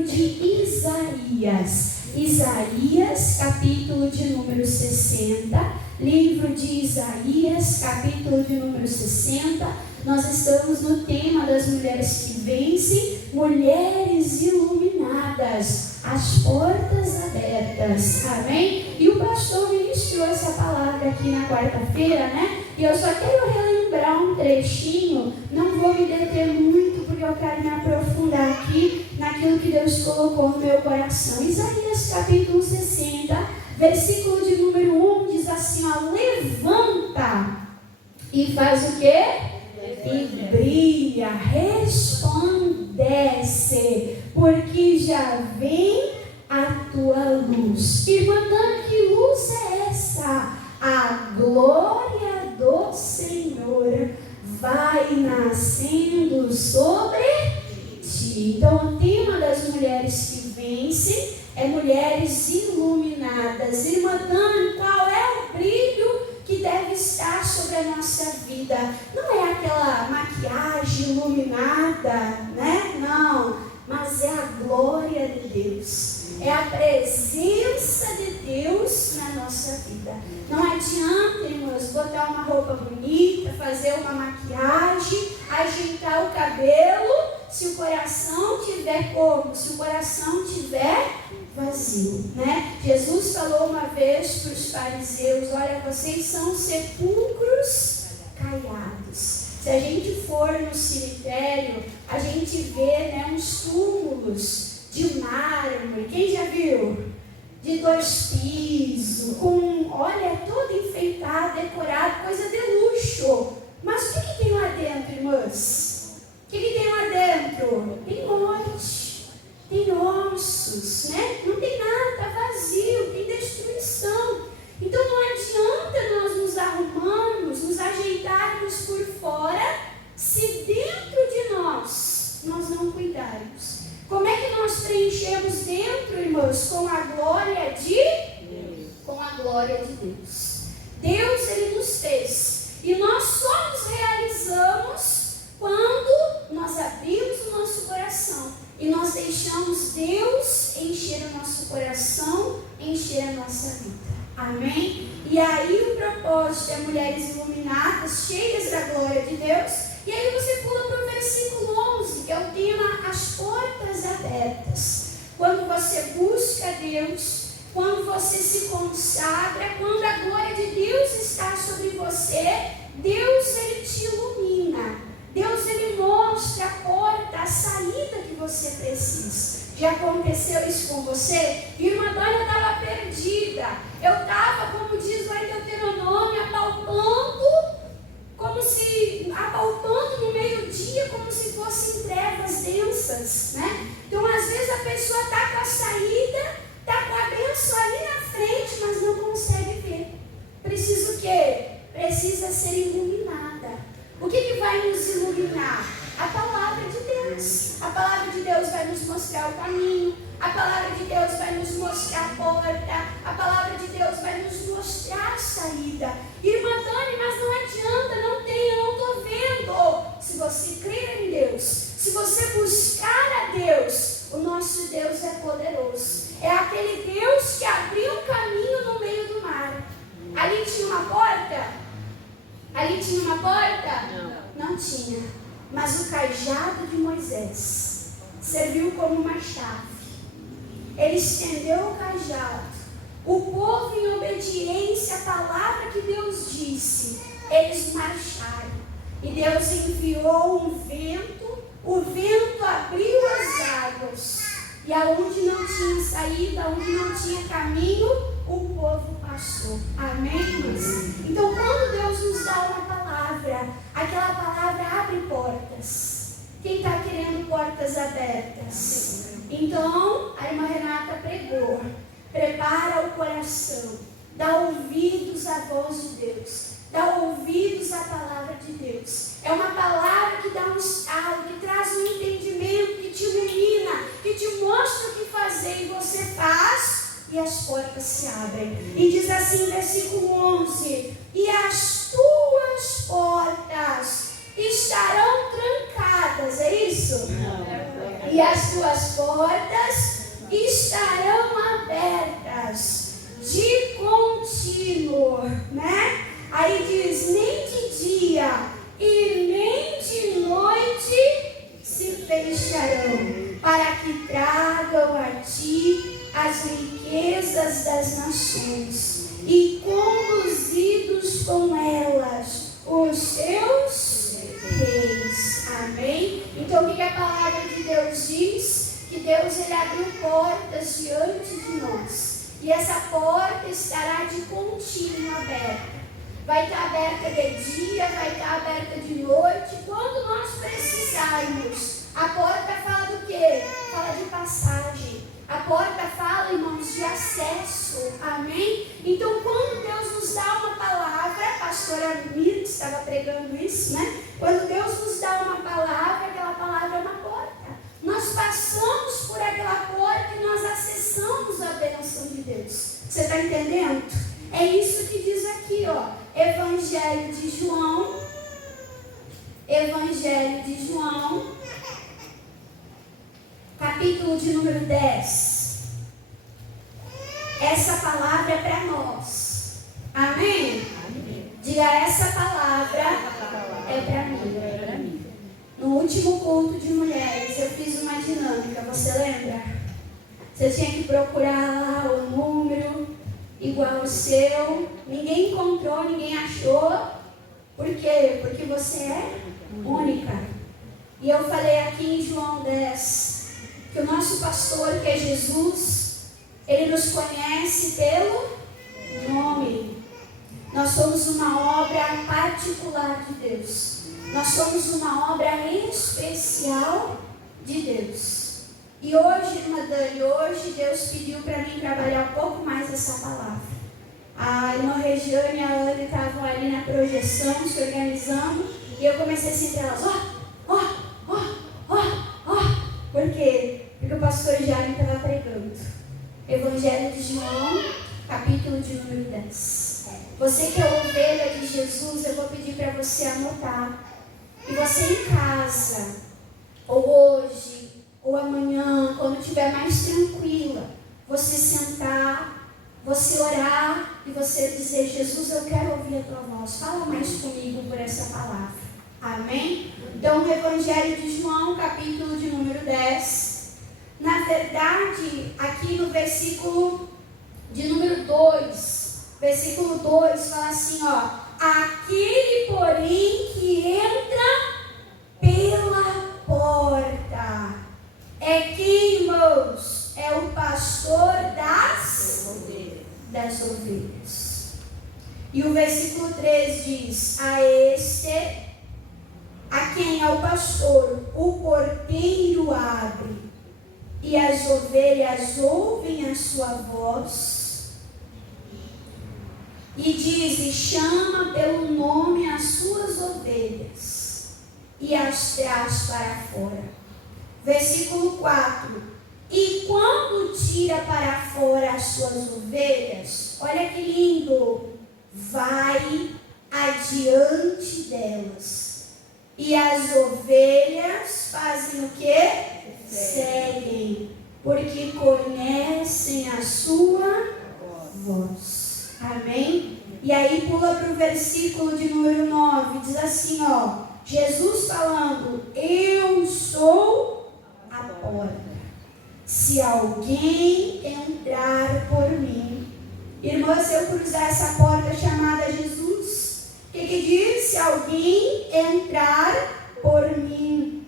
livro de Isaías. Isaías, capítulo de número 60. Livro de Isaías, capítulo de número 60. Nós estamos no tema das mulheres que vencem, mulheres iluminadas, as portas abertas. Amém? E o pastor ministrou essa palavra aqui na quarta-feira, né? E eu só quero relembrar um trechinho, não vou me deter muito, porque eu quero me aprofundar aqui naquilo que Deus colocou no meu coração. Isaías capítulo 60, versículo de número 1, diz assim, ó, levanta e faz o quê? E brilha, resplandece, porque já vem a tua luz. Perguntando que luz é essa? A glória do Senhor vai nascendo sobre ti. Então, o tema das mulheres que vencem é mulheres iluminadas. Irmã Dani, qual é o brilho que deve estar sobre a nossa vida? Não é aquela maquiagem iluminada, né? Não, mas é a glória de Deus. É a presença de Deus na nossa vida. Não adianta, irmãos, botar uma roupa bonita, fazer uma maquiagem, ajeitar o cabelo, se o coração tiver como? Se o coração tiver vazio, né? Jesus falou uma vez para os fariseus, olha, vocês são sepulcros caiados. Se a gente for no cemitério, a gente vê, né, uns túmulos de mármore, quem já viu? De 2 pisos, com, olha, todo enfeitado, decorado, coisa de luxo. Mas o que tem lá dentro, irmãs? O que tem lá dentro? Tem morte, tem ossos, né? Não tem nada, está vazio, tem destruição. Então não adianta nós nos arrumarmos, nos ajeitarmos por fora, se dentro de nós não cuidarmos. Como é que nós preenchemos dentro, irmãos? Com a glória de Deus. Com a glória de Deus. Deus, Ele nos fez. E nós só nos realizamos quando nós abrimos o nosso coração. E nós deixamos Deus encher o nosso coração, encher a nossa vida. Amém? E aí o propósito é mulheres iluminadas, cheias da glória de Deus. E aí você pula para o versículo 11, que é o tema as portas abertas. Quando você busca Deus, quando você se consagra, quando a glória de Deus está sobre você, Deus, Ele te ilumina. Deus, Ele mostra a porta, a saída que você precisa. Já aconteceu isso com você? Irmã Dani, eu estava perdida. Eu estava, como diz lá em Deuteronômio, apalpando no meio-dia, como se fossem trevas densas, né? Então, às vezes, a pessoa está com a saída, está com a bênção ali na frente, mas não consegue ver. Precisa o quê? Precisa ser iluminada. O que vai nos iluminar? A palavra de Deus. A palavra de Deus vai nos mostrar o caminho. A palavra de Deus vai nos mostrar a porta. A palavra de Deus vai nos mostrar a saída. Irmã Dani, mas não adianta, eu não estou vendo. Se você crer em Deus, se você buscar a Deus, o nosso Deus é poderoso. É aquele Deus que abriu um caminho no meio do mar. Ali tinha uma porta? Ali tinha uma porta? Não tinha. Mas o cajado de Moisés serviu como uma chave. Ele estendeu o cajado. O povo, em obediência à palavra que Deus disse, eles marcharam. E Deus enviou um vento. O vento abriu as águas. E aonde não tinha saída, aonde não tinha caminho, o povo passou. Amém? Então, quando Deus nos dá uma palavra, aquela palavra abre portas. Quem está querendo portas abertas? Então, a irmã Renata pregou. Prepara o coração. Dá ouvidos à voz de Deus. Dá ouvidos à palavra de Deus. É uma palavra que dá um estalo, que traz um entendimento, que te ilumina, que te mostra o que fazer. E você faz, e as portas se abrem. E diz assim, versículo 11: e as tuas portas estarão trancadas. É isso? E as as tuas portas estarão abertas de contínuo, né? Aí diz, nem de dia e nem de noite se fecharão, para que tragam a ti as riquezas das nações e conduzidos com elas os seus reis. Amém? Então o que a palavra de Deus diz? Que Deus ele abriu portas diante de nós. E essa porta estará de contínuo aberta. Vai estar aberta de dia, vai estar aberta de noite, quando nós precisarmos. A porta fala do quê? Fala de passagem. A porta fala, irmãos, de acesso. Amém? Então, quando Deus nos dá uma palavra, a pastora Mira estava pregando isso, né? Quando Deus nos dá uma palavra, aquela palavra é uma porta. Nós passamos por aquela porta e nós acessamos a bênção de Deus. Você está entendendo? É isso que diz aqui, ó. Evangelho de João. Evangelho de João. Capítulo de número 10. Essa palavra é para nós. Amém? Amém? Diga, essa palavra é para mim. No último culto de mulheres, eu fiz uma dinâmica, você lembra? Você tinha que procurar lá o número igual ao seu. Ninguém encontrou, ninguém achou. Por quê? Porque você é única. E eu falei aqui em João 10 que o nosso pastor, que é Jesus, ele nos conhece pelo nome. Nós somos uma obra particular de Deus. Nós somos uma obra especial de Deus. E hoje, irmã Dani, hoje Deus pediu para mim trabalhar um pouco mais essa palavra. A irmã Regiane e a Ana estavam ali na projeção, se organizando, e eu comecei assim para elas, Por quê? Porque o pastor Jaime estava pregando. Evangelho de João, capítulo de número 10. Você que é ovelha de Jesus, eu vou pedir para você anotar. E você em casa, ou hoje, ou amanhã, quando estiver mais tranquila, você sentar, você orar e você dizer, Jesus, eu quero ouvir a tua voz. Fala mais comigo por essa palavra. Amém? Então, no Evangelho de João, capítulo de número 10, na verdade, aqui no versículo de número 2, versículo 2, fala assim, ó, aquele, porém, que entra pela porta. É quem, irmãos? É o pastor das ovelhas. E o versículo 3 diz, a quem é o pastor, o porteiro abre, e as ovelhas ouvem a sua voz, e diz, e chama pelo nome as suas ovelhas, e as traz para fora. Versículo 4, e quando tira para fora as suas ovelhas, olha que lindo, vai adiante delas. E as ovelhas fazem o quê? Seguem, porque conhecem a sua voz. Amém? E aí pula para o versículo de número 9, diz assim, ó, Jesus falando, eu sou a porta. Se alguém entrar por mim, irmã, se eu cruzar essa porta chamada Jesus, o que diz? Se alguém entrar por mim.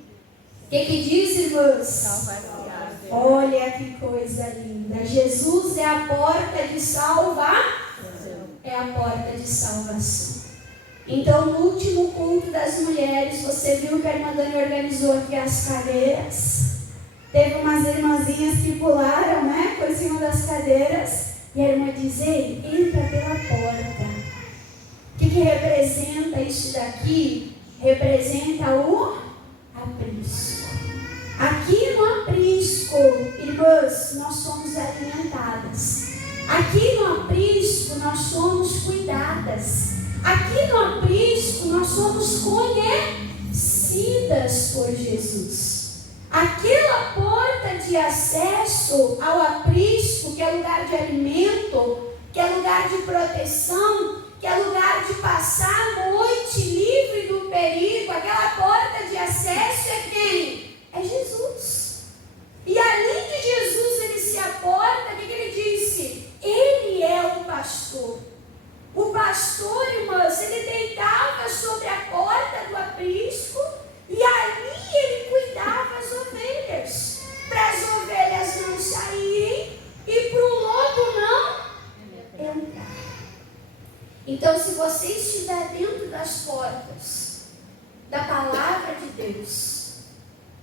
O que diz, irmãs? Olha que coisa linda. Jesus é a porta de salvação. É a porta de salvação. Então, no último culto das mulheres, você viu que a irmã Dani organizou aqui as cadeiras. Teve umas irmãzinhas que pularam, né? Por cima das cadeiras. E a irmã diz, ei, entra pela porta. O que representa isso daqui? Representa o aprisco. Aqui no aprisco, irmãs, nós somos alimentadas. Aqui no aprisco, nós somos cuidadas. Aqui no aprisco, nós somos conhecidas por Jesus. Aquela porta acesso ao aprisco, que é lugar de alimento, que é lugar de proteção, que é lugar de passar a noite livre do perigo. Aquela porta de acesso é quem? É Jesus. E além de Jesus ele se aporta, o que ele disse? Ele é o pastor. O pastor, irmãos, ele deitava sobre a porta do aprisco e ali ele cuidava as ovelhas, para as ovelhas não saírem e para o lobo não entrar. Então, se você estiver dentro das portas da palavra de Deus,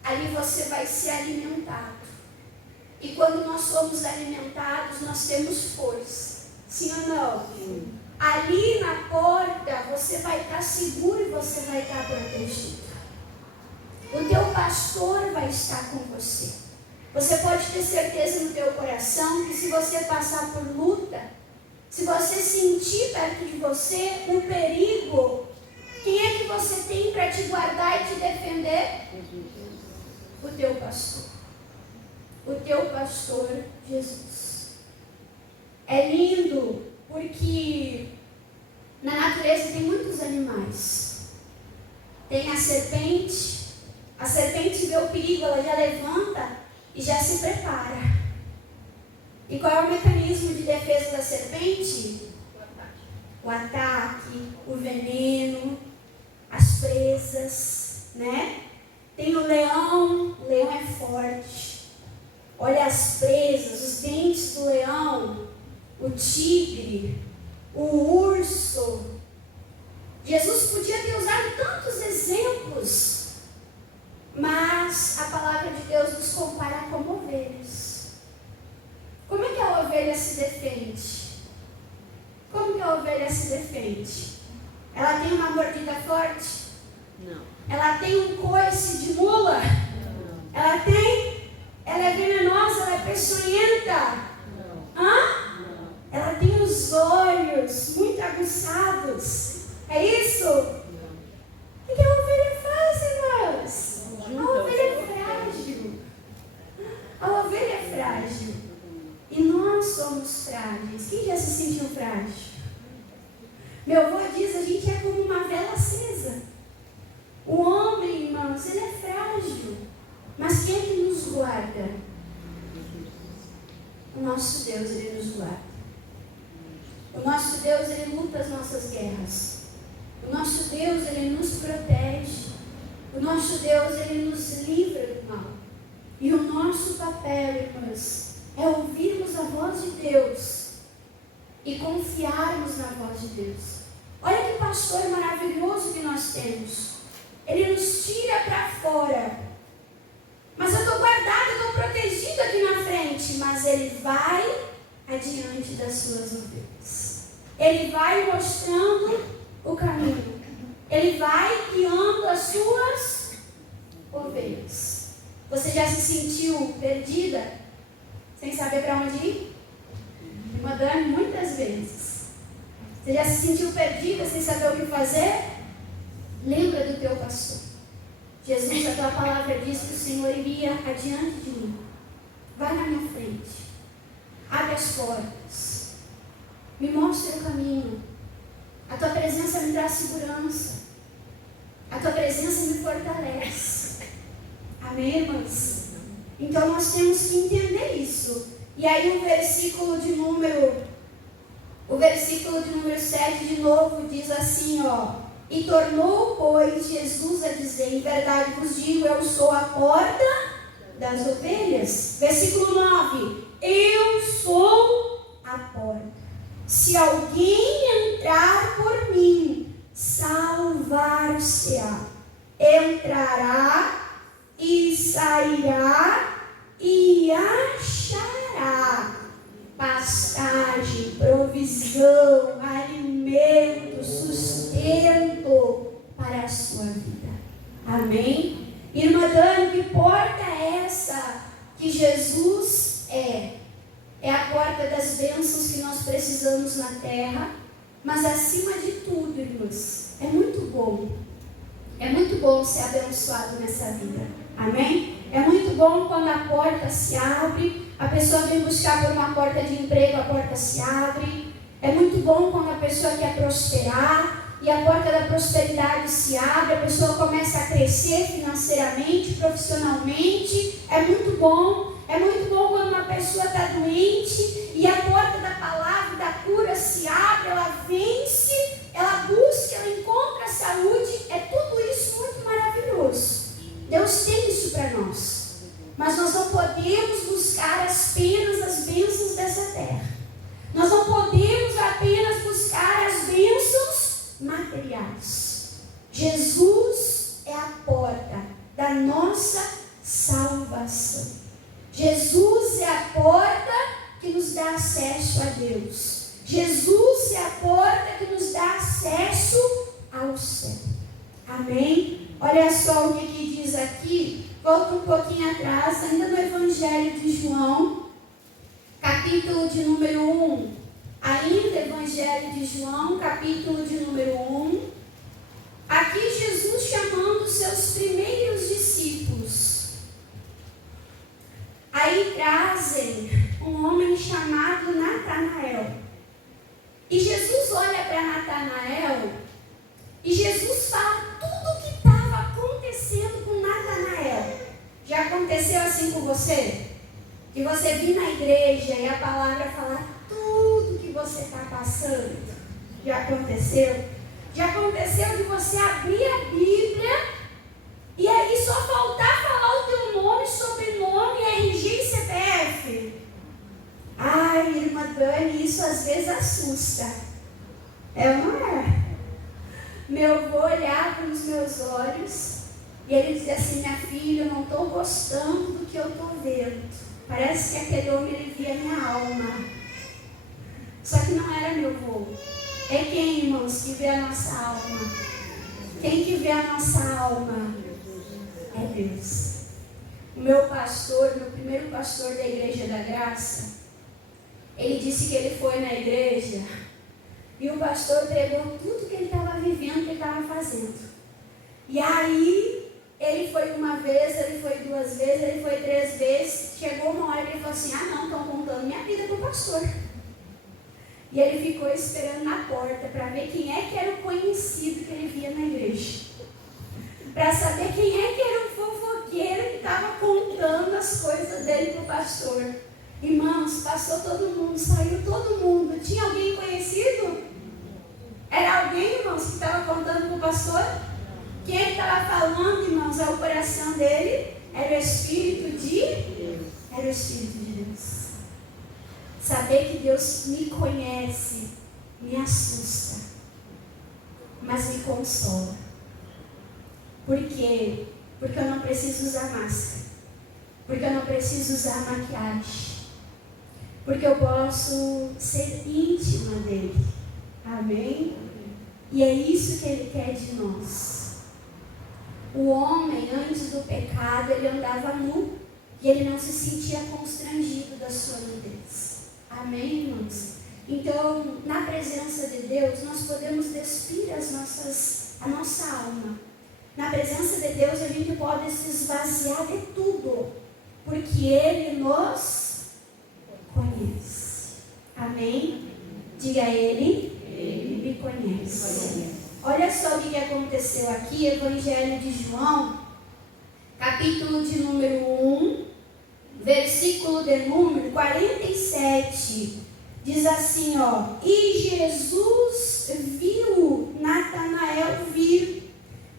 ali você vai ser alimentado. E quando nós somos alimentados, nós temos força. Sim ou não? Sim. Ali na porta, você vai estar seguro e você vai estar protegido. O teu pastor vai estar com você. Você pode ter certeza no teu coração que se você passar por luta, se você sentir perto de você um perigo, quem é que você tem para te guardar e te defender? O teu pastor. O teu pastor Jesus. É lindo porque na natureza tem muitos animais. Tem a serpente vê o perigo, ela já levanta e já se prepara. E qual é o mecanismo de defesa da serpente? O ataque, o veneno, as presas, né? Tem o leão é forte. Olha as presas, os dentes do leão, o tigre, o urso. Jesus podia ter usado tantos exemplos, mas a palavra de Deus nos compara como ovelhas. Como é que a ovelha se defende? Como que a ovelha se defende? Ela tem uma mordida forte? Não. Ela tem um coice de mula? Não. Ela é venenosa, ela é peçonhenta? Não. Hã? Não. Ela tem os olhos muito aguçados. É isso? Não. O que a ovelha faz, irmãos? A ovelha é frágil. A ovelha é frágil. E nós somos frágeis. Quem já se sentiu frágil? Meu avô diz, a gente é como uma vela acesa. O homem, irmãos, ele é frágil. Mas quem é que nos guarda? O nosso Deus, ele nos guarda. O nosso Deus, ele luta as nossas guerras. O nosso Deus, ele nos protege. O nosso Deus, ele nos livra do mal. E o nosso papel, irmãos, é ouvirmos a voz de Deus e confiarmos na voz de Deus. Olha que pastor maravilhoso que nós temos. Ele nos tira para fora. Mas eu estou guardado, eu estou protegido aqui na frente. Mas ele vai adiante das suas ovelhas. Ele vai mostrando o caminho. Ele vai guiando as suas ovelhas. Você já se sentiu perdida? Sem saber para onde ir? Irmã Dani, muitas vezes. Você já se sentiu perdida sem saber o que fazer? Lembra do teu pastor. Jesus, a tua palavra diz que o Senhor iria adiante de mim. Vai na minha frente. Abre as portas. Me mostra o caminho. A tua presença me dá segurança. A tua presença me fortalece. Amém, irmãos? Então nós temos que entender isso. E aí o versículo de número 7 de novo diz assim, ó. E tornou, pois, Jesus a dizer, em verdade vos digo, eu sou a porta das ovelhas. Versículo 9. Eu sou a porta. Se alguém entrar por mim, salvar-se-á. Entrará e sairá e achará pastagem, provisão, alimento, sustento para a sua vida. Amém? Irmã Dani, que porta é essa que Jesus é? É a porta das bênçãos que nós precisamos na terra, mas acima de tudo, irmãos, é muito bom ser abençoado nessa vida. Amém? É muito bom quando a porta se abre, a pessoa vem buscar por uma porta de emprego, a porta se abre. É muito bom quando a pessoa quer prosperar e a porta da prosperidade se abre, a pessoa começa a crescer financeiramente, profissionalmente. É muito bom quando uma pessoa está doente e a porta da palavra, da cura se abre, ela vence, ela busca, ela encontra a saúde. É tudo isso muito maravilhoso. Deus tem isso para nós, mas nós não podemos buscar apenas as bênçãos dessa terra. Nós não podemos apenas buscar as bênçãos materiais. Jesus é a porta da nossa salvação. Jesus é a porta que nos dá acesso a Deus. Jesus é a porta que nos dá acesso ao céu. Amém? Olha só o que diz aqui. Volta um pouquinho atrás, ainda no Evangelho de João, capítulo de número 1. Ainda Evangelho de João, capítulo de número 1. Aqui Jesus chamando os seus primeiros discípulos. Aí trazem um homem chamado Natanael. E Jesus olha para Natanael e Jesus fala tudo o que estava acontecendo com Natanael. Já aconteceu assim com você? Que você vir na igreja e a palavra falar tudo que você está passando? Já aconteceu? Já aconteceu de você abrir a Bíblia e aí só faltar falar o teu nome, sobrenome, RG e CPF? Ai, irmã Dani, isso às vezes assusta. É ou não é? Meu avô olhava nos meus olhos e ele dizia assim: minha filha, eu não estou gostando do que eu estou vendo. Parece que aquele homem ele via minha alma. Só que não era meu avô. É quem, irmãos, que vê a nossa alma? Quem que vê a nossa alma? É Deus. O meu pastor, meu primeiro pastor da Igreja da Graça, ele disse que ele foi na igreja e o pastor pregou tudo que ele estava vivendo, que ele estava fazendo. E aí, ele foi uma vez, ele foi duas vezes, ele foi 3 vezes. Chegou uma hora que ele falou assim: ah não, estão contando minha vida para o pastor. E ele ficou esperando na porta para ver quem é que era o conhecido que ele via na igreja. Para saber quem é que era o fofoqueiro que estava contando as coisas dele para o pastor. Irmãos, passou todo mundo, saiu todo mundo. Tinha alguém conhecido? Era alguém, irmãos, que estava contando para o pastor? Quem ele estava falando, irmãos, ao coração dele? Era o Espírito de Deus. Saber que Deus me conhece me assusta, mas me consola. Por quê? Porque eu não preciso usar máscara. Porque eu não preciso usar maquiagem. Porque eu posso ser íntima dele. Amém? E é isso que ele quer de nós. O homem, antes do pecado, ele andava nu. E ele não se sentia constrangido da sua nudez. Amém, irmãos? Então, na presença de Deus, nós podemos despir a nossa alma. Na presença de Deus, a gente pode se esvaziar de tudo. Porque Ele nos conhece. Amém? Diga a Ele me conhece. Olha só o que aconteceu aqui, Evangelho de João, capítulo de número 1, versículo de número 47. Diz assim, ó: e Jesus viu Natanael vir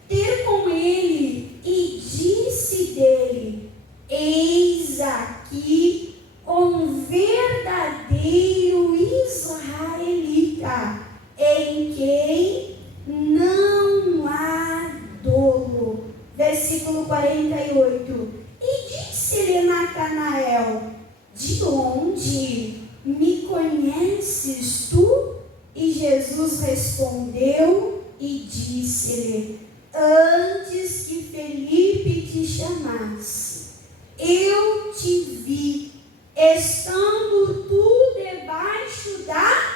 ter com ele e disse dele: eis aqui um verdadeiro israelita, em quem não há dolo. Versículo 48. E disse-lhe Natanael: de onde me conheces tu? E Jesus respondeu e disse-lhe: antes que Felipe te chamasse, eu te vi, estando tu debaixo da...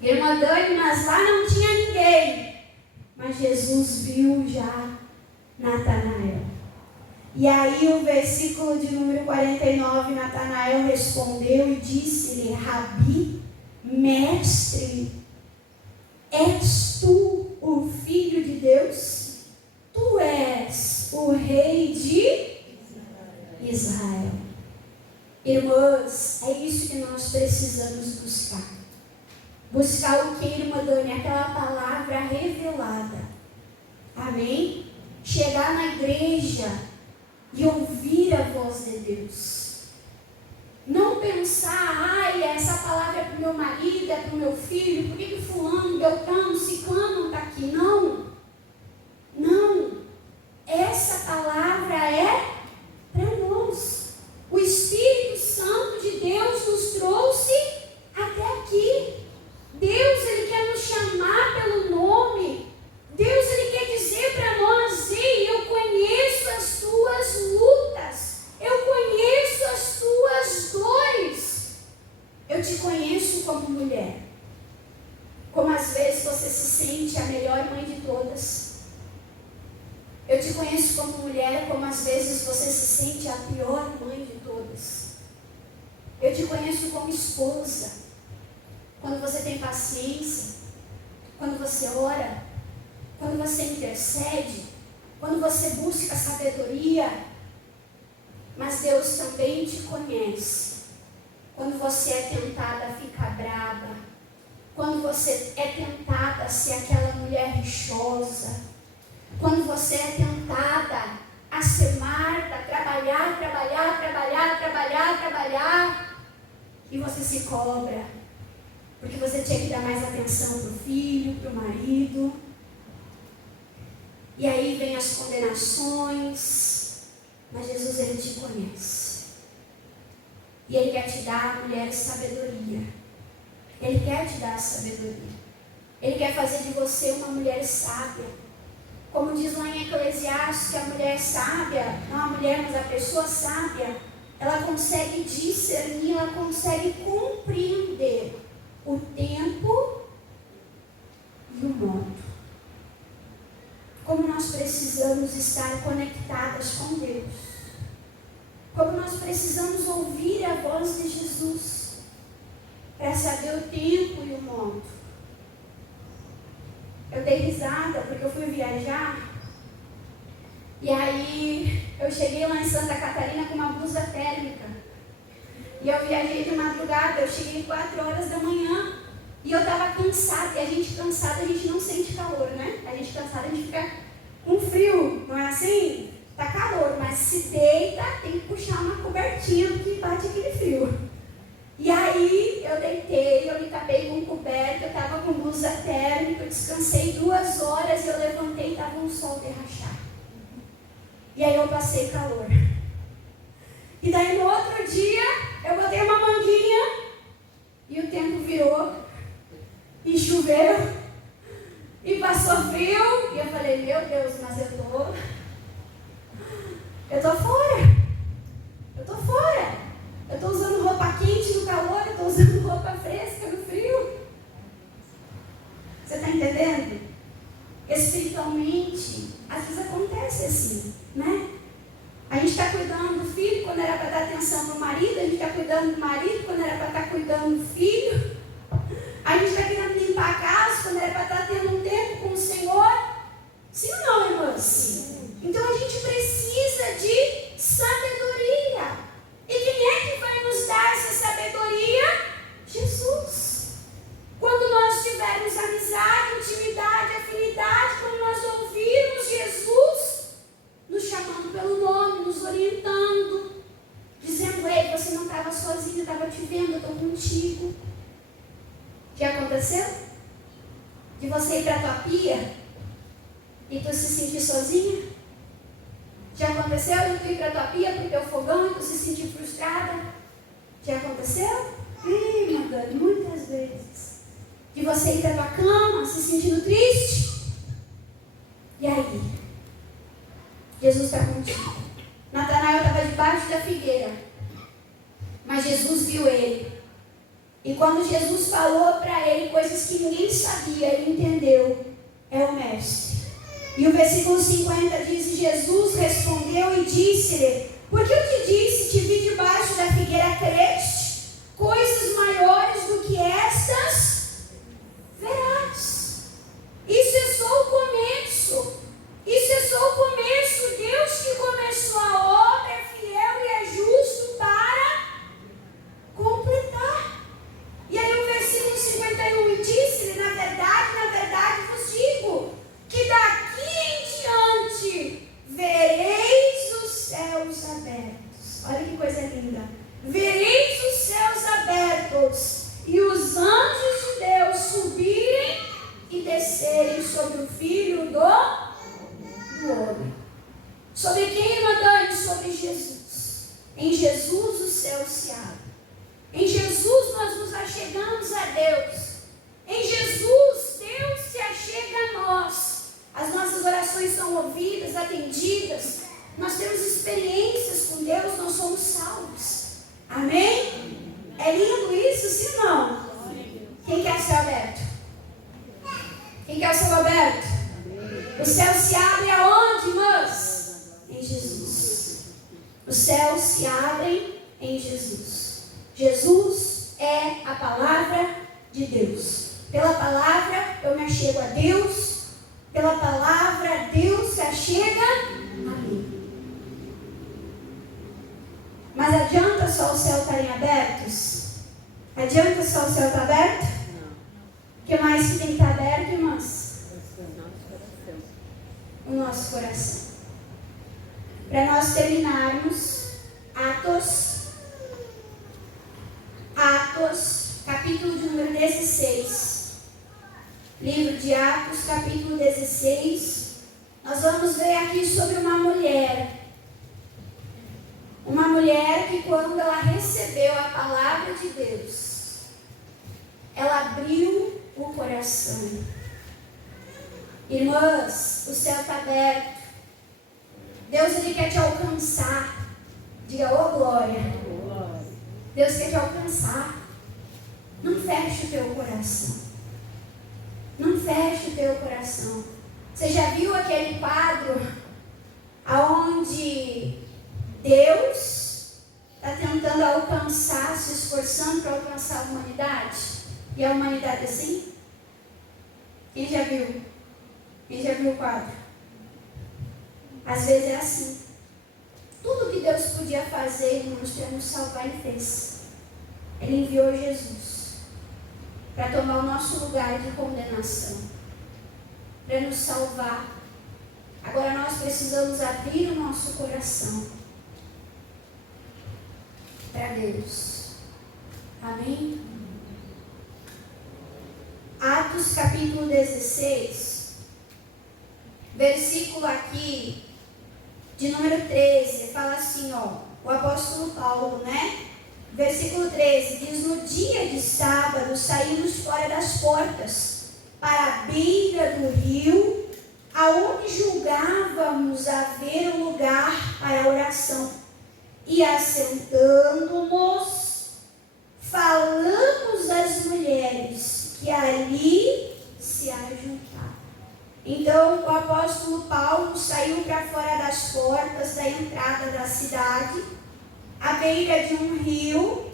Irmã Dani, mas lá não tinha ninguém. Mas Jesus viu já Natanael. E aí o versículo de número 49, Natanael respondeu e disse-lhe: Rabi, mestre, és tu o Filho de Deus? Tu és o Rei de Israel. Irmãs, é isso que nós precisamos buscar. Buscar o que, irmã Dani? Aquela palavra revelada. Amém? Chegar na igreja e ouvir a voz de Deus. Não pensar, essa palavra é para o meu marido, é para o meu filho, por que fulano, beltrano, ciclano está aqui? Não. Não. Essa palavra é para nós. O Espírito Santo de Deus nos trouxe até aqui. Deus, Ele quer nos chamar pelo nome. Deus, Ele quer dizer para nós: ei, eu conheço as tuas lutas, eu conheço as tuas dores, eu te conheço como mulher. Como às vezes você se sente a melhor mãe de todas. Eu te conheço como mulher, como às vezes você se sente a pior mãe de todas. Eu te conheço como esposa, quando você tem paciência, quando você ora, quando você intercede, quando você busca sabedoria. Mas Deus também te conhece quando você é tentada a ficar brava, quando você é tentada a ser aquela mulher rixosa, quando você é tentada a ser Marta, trabalhar, e você se cobra, porque você tinha que dar mais atenção para o filho, para o marido. E aí vem as condenações, mas Jesus, Ele te conhece. E Ele quer te dar, mulher, sabedoria. Ele quer te dar sabedoria. Ele quer fazer de você uma mulher sábia. Como diz lá em Eclesiastes, que a mulher sábia, não a mulher, mas a pessoa sábia, ela consegue discernir, ela consegue compreender o tempo e o modo. Como nós precisamos estar conectadas com Deus. Como nós precisamos ouvir a voz de Jesus para saber o tempo e o modo. Eu dei risada porque eu fui viajar e aí eu cheguei lá em Santa Catarina com uma blusa térmica. E eu viajei de madrugada, eu cheguei 4 horas da manhã e eu estava cansada. E a gente cansada, a gente não sente calor, né? A gente cansada, a gente fica com frio, não é assim? Tá calor, mas se deita, tem que puxar uma cobertinha porque bate aquele frio. E aí eu deitei, eu me tapei com coberta, eu estava com blusa térmica, eu descansei 2 horas e eu levantei e estava um sol derrachado. E aí eu passei calor. E daí no outro dia eu botei uma manguinha e o tempo virou e choveu e passou frio. E eu falei, meu Deus, mas eu tô fora. Eu estou usando roupa quente no calor, eu estou usando roupa fresca no frio. Você está entendendo? Espiritualmente, às vezes acontece assim, né? A gente está cuidando do filho quando era para dar atenção para o marido, a gente está cuidando do marido quando era para estar cuidando do filho. A gente está querendo limpar a casa quando era para estar tendo um tempo com o Senhor. Sim ou não, irmãs? Então a gente precisa de sabedoria. E quem é que vai nos dar essa sabedoria? Jesus. Quando nós tivermos amizade, intimidade, afinidade, quando nós ouvirmos Jesus nos chamando pelo nome, nos orientando, dizendo, ei, você não estava sozinho, eu estava te vendo, eu estou contigo. Já aconteceu? De você ir para a tua pia e tu se sentir sozinha? Já aconteceu de tu ir para a tua pia, para o teu fogão e tu se sentir frustrada? Já aconteceu? Madame, muitas vezes. De você ir para a tua cama se sentindo triste? E aí? Jesus está contigo. Natanael estava debaixo da figueira, mas Jesus viu ele. E quando Jesus falou para ele coisas que ninguém sabia, ele entendeu. É o mestre. E o versículo 50 diz: Jesus respondeu e disse-lhe: por que eu te disse, te vi debaixo da figueira creste? Coisas maiores do que estas verás. Isso é só o começo. Isso é só o começo. Deus que começou a obra é fiel e é justo para completar. E aí o versículo 51 disse-lhe: na verdade vos digo, que daqui em diante vereis os céus abertos. Olha que coisa linda. Vereis os céus abertos e os anjos de Deus subirem e descerem sobre o Filho do homem. Sobre quem, irmã Dani? Sobre Jesus. Em Jesus o céu se abre. Em Jesus nós nos achegamos a Deus. Em Jesus, Deus se achega a nós. As nossas orações são ouvidas, atendidas. Nós temos experiências com Deus, nós somos salvos. Amém? É lindo isso, sim ou não? Quem quer o céu aberto? Quem quer o céu aberto? O céu se abre aonde, irmãs? Em Jesus. Os céus se abrem em Jesus. Jesus é a palavra de Deus. Pela palavra eu me achego a Deus. Pela palavra Deus se achega a mim. Mas adianta só os céus estarem abertos? Adianta só o céu estar aberto? O que mais que tem que estar aberto, irmãs? O nosso coração. Para nós terminarmos, Atos, capítulo de número 16. Livro de Atos, capítulo 16. Nós vamos ver aqui sobre uma mulher. Uma mulher que, quando ela recebeu a palavra de Deus, ela abriu o coração. Irmãs, o céu está aberto. Deus, Ele quer te alcançar. Diga, ô glória. Deus quer te alcançar. Não feche o teu coração. Não feche o teu coração. Você já viu aquele quadro onde Deus está tentando alcançar, se esforçando para alcançar a humanidade? E a humanidade assim? Quem já viu? Quem já viu o quadro? Às vezes é assim. Tudo que Deus podia fazer, irmãos, para nos salvar, Ele fez. Ele enviou Jesus para tomar o nosso lugar de condenação, para nos salvar. Agora nós precisamos abrir o nosso coração para Deus. Amém? Atos capítulo 16, versículo aqui de número 13, fala assim, o apóstolo Paulo, né? Versículo 13, diz: no dia de sábado saímos fora das portas, para a beira do rio, aonde julgávamos haver um lugar para a oração. E assentando-nos, falamos às mulheres que ali se ajuntavam. Então o apóstolo Paulo saiu para fora das portas da entrada da cidade, à beira de um rio,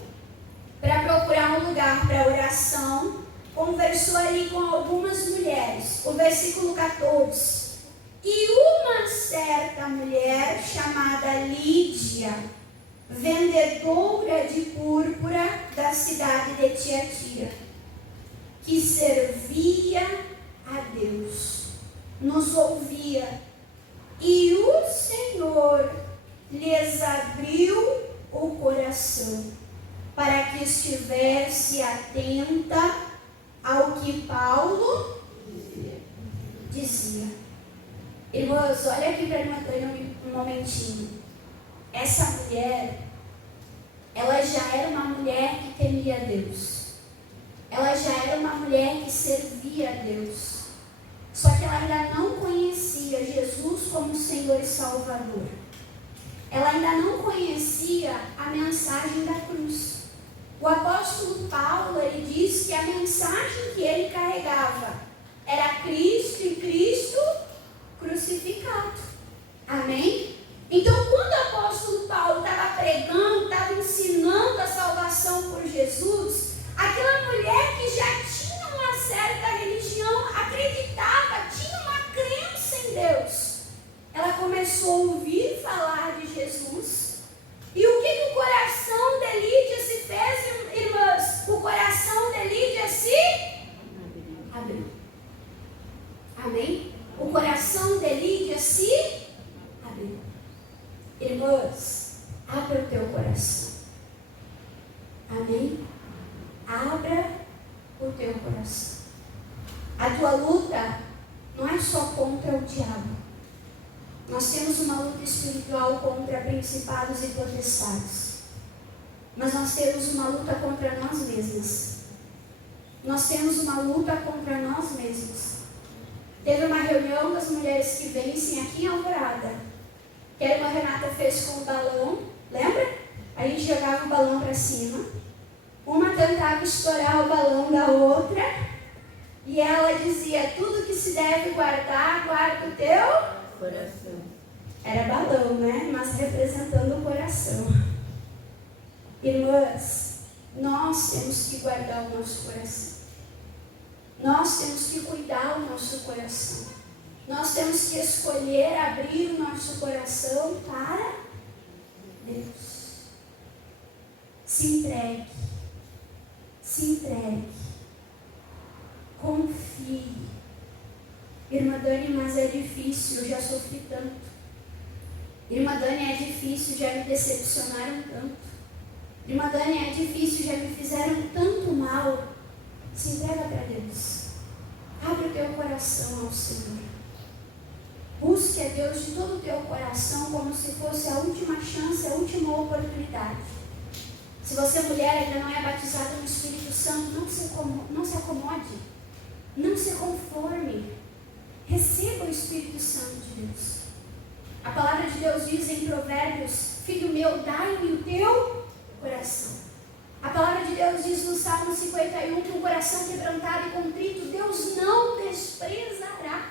para procurar um lugar para oração. Conversou ali com algumas mulheres. O versículo 14. E uma certa mulher chamada Lídia, vendedora de púrpura da cidade de Tiatira, que servia a Deus, nos ouvia, e o Senhor lhes abriu o coração, para que estivesse atenta ao que Paulo dizia. Irmãos, olha aqui para a irmã Tânia um momentinho. Essa mulher, ela já era uma mulher que temia a Deus. Ela já era uma mulher que servia a Deus. Só que ela ainda não conhecia Jesus como Senhor e Salvador. Ela ainda não conhecia a mensagem da cruz. O apóstolo Paulo, ele diz que a mensagem que ele carregava era Cristo e Cristo crucificado. Amém? Então, quando o apóstolo Paulo estava pregando, estava ensinando a salvação por Jesus, aquela mulher que já tinha uma certa religião, acreditava, tinha uma crença em Deus, ela começou a ouvir falar de Jesus. E o que o coração de Lídia se fez, irmãs? O coração de Lídia se abriu. Amém? O coração de Lídia se abriu. Irmãs, abra o teu coração. Amém? Abra o teu coração. A tua luta não é só contra o diabo. Nós temos uma luta espiritual contra principados e potestades. Mas nós temos uma luta contra nós mesmos. Nós temos uma luta contra nós mesmos. Teve uma reunião das mulheres que vencem aqui em Alvorada, que a irmã Renata fez com o balão, lembra? A gente jogava o balão para cima, uma tentava estourar o balão da outra, e ela dizia, tudo que se deve guardar, guarda o teu coração. Era balão, né? Mas representando o coração. Irmãs, nós temos que guardar o nosso coração. Nós temos que cuidar do nosso coração. Nós temos que escolher abrir o nosso coração para Deus. Se entregue. Se entregue. Confie. Irmã Dani, mas é difícil, eu já sofri tanto. Irmã Dani, é difícil, já me decepcionaram tanto. Irmã Dani, é difícil, já me fizeram tanto mal. Se entrega para Deus. Abre o teu coração ao Senhor. Busque a Deus de todo o teu coração como se fosse a última chance, a última oportunidade. Se você, mulher, ainda não é batizada no Espírito Santo, não se acomode. Não se conforme. Receba o Espírito Santo de Deus. A palavra de Deus diz em Provérbios, filho meu, dai-me o teu coração. A palavra de Deus diz no Salmo 51 que um coração quebrantado e contrito Deus não desprezará.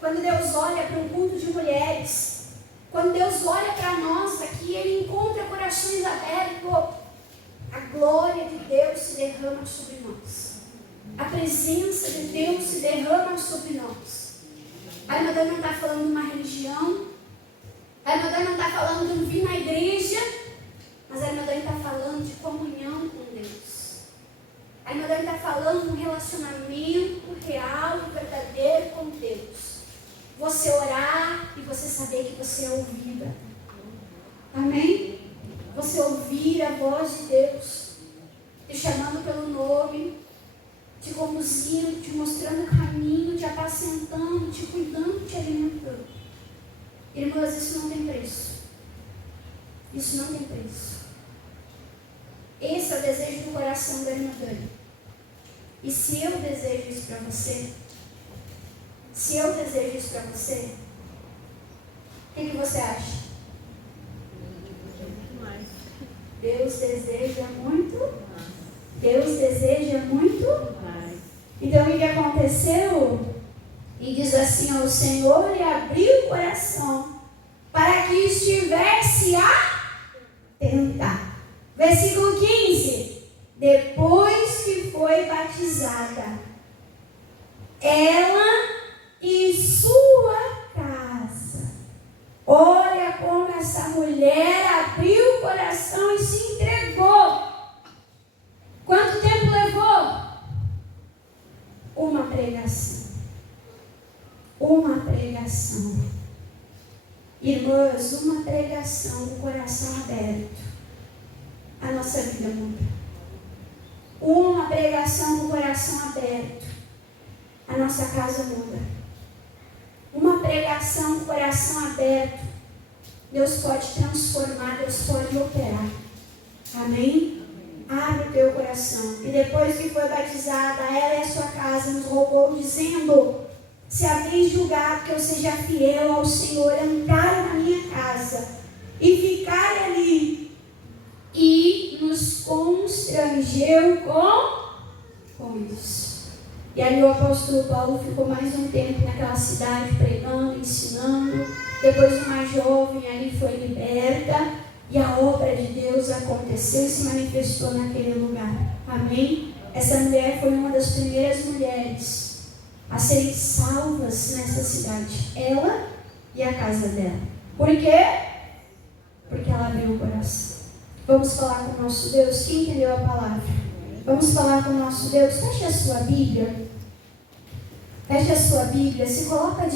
Quando Deus olha para um culto de mulheres, quando Deus olha para nós aqui, Ele encontra corações abertos. A glória de Deus se derrama sobre nós. A presença de Deus se derrama sobre nós. A irmã Dani não está falando de uma religião. A irmã Dani não está falando de um vir na igreja. Mas a irmã Dani está falando de comunhão com Deus. A irmã Dani está falando de um relacionamento real e verdadeiro com Deus. Você orar e você saber que você é ouvida. Amém? Você ouvir a voz de Deus, te chamando pelo nome, te conduzindo, te mostrando o caminho, te apacentando, te cuidando, te alimentando. Irmãs, isso não tem preço. Isso não tem preço. Esse é o desejo do coração da irmã Dani. E se eu desejo isso para você, o que você acha? Deus deseja muito. Deus deseja muito. Então, o que aconteceu? E diz assim, o Senhor lhe abriu o coração para que estivesse atenta. Versículo 15. Depois que foi batizada, ela e sua casa. Olha como essa mulher abriu o coração e se entregou. Quanto tempo levou? Uma pregação. Uma pregação. Irmãs, uma pregação com o coração aberto. A nossa vida muda. Uma pregação com o coração aberto. A nossa casa muda. Uma pregação com o coração aberto. Deus pode transformar, Deus pode operar. Amém? Abre o teu coração. E depois que foi batizada, ela e a sua casa nos rogou, dizendo: se haveis julgado que eu seja fiel ao Senhor, entrai na minha casa e ficai ali. E nos constrangeu com isso. E ali o apóstolo Paulo ficou mais um tempo naquela cidade pregando, ensinando. Depois uma jovem ali foi liberta e a obra de Deus aconteceu e se manifestou naquele lugar. Amém? Essa mulher foi uma das primeiras mulheres a serem salvas nessa cidade. Ela e a casa dela. Por quê? Porque ela abriu o coração. Vamos falar com o nosso Deus? Quem entendeu a palavra? Vamos falar com o nosso Deus? Feche a sua Bíblia. Feche a sua Bíblia. Se coloca de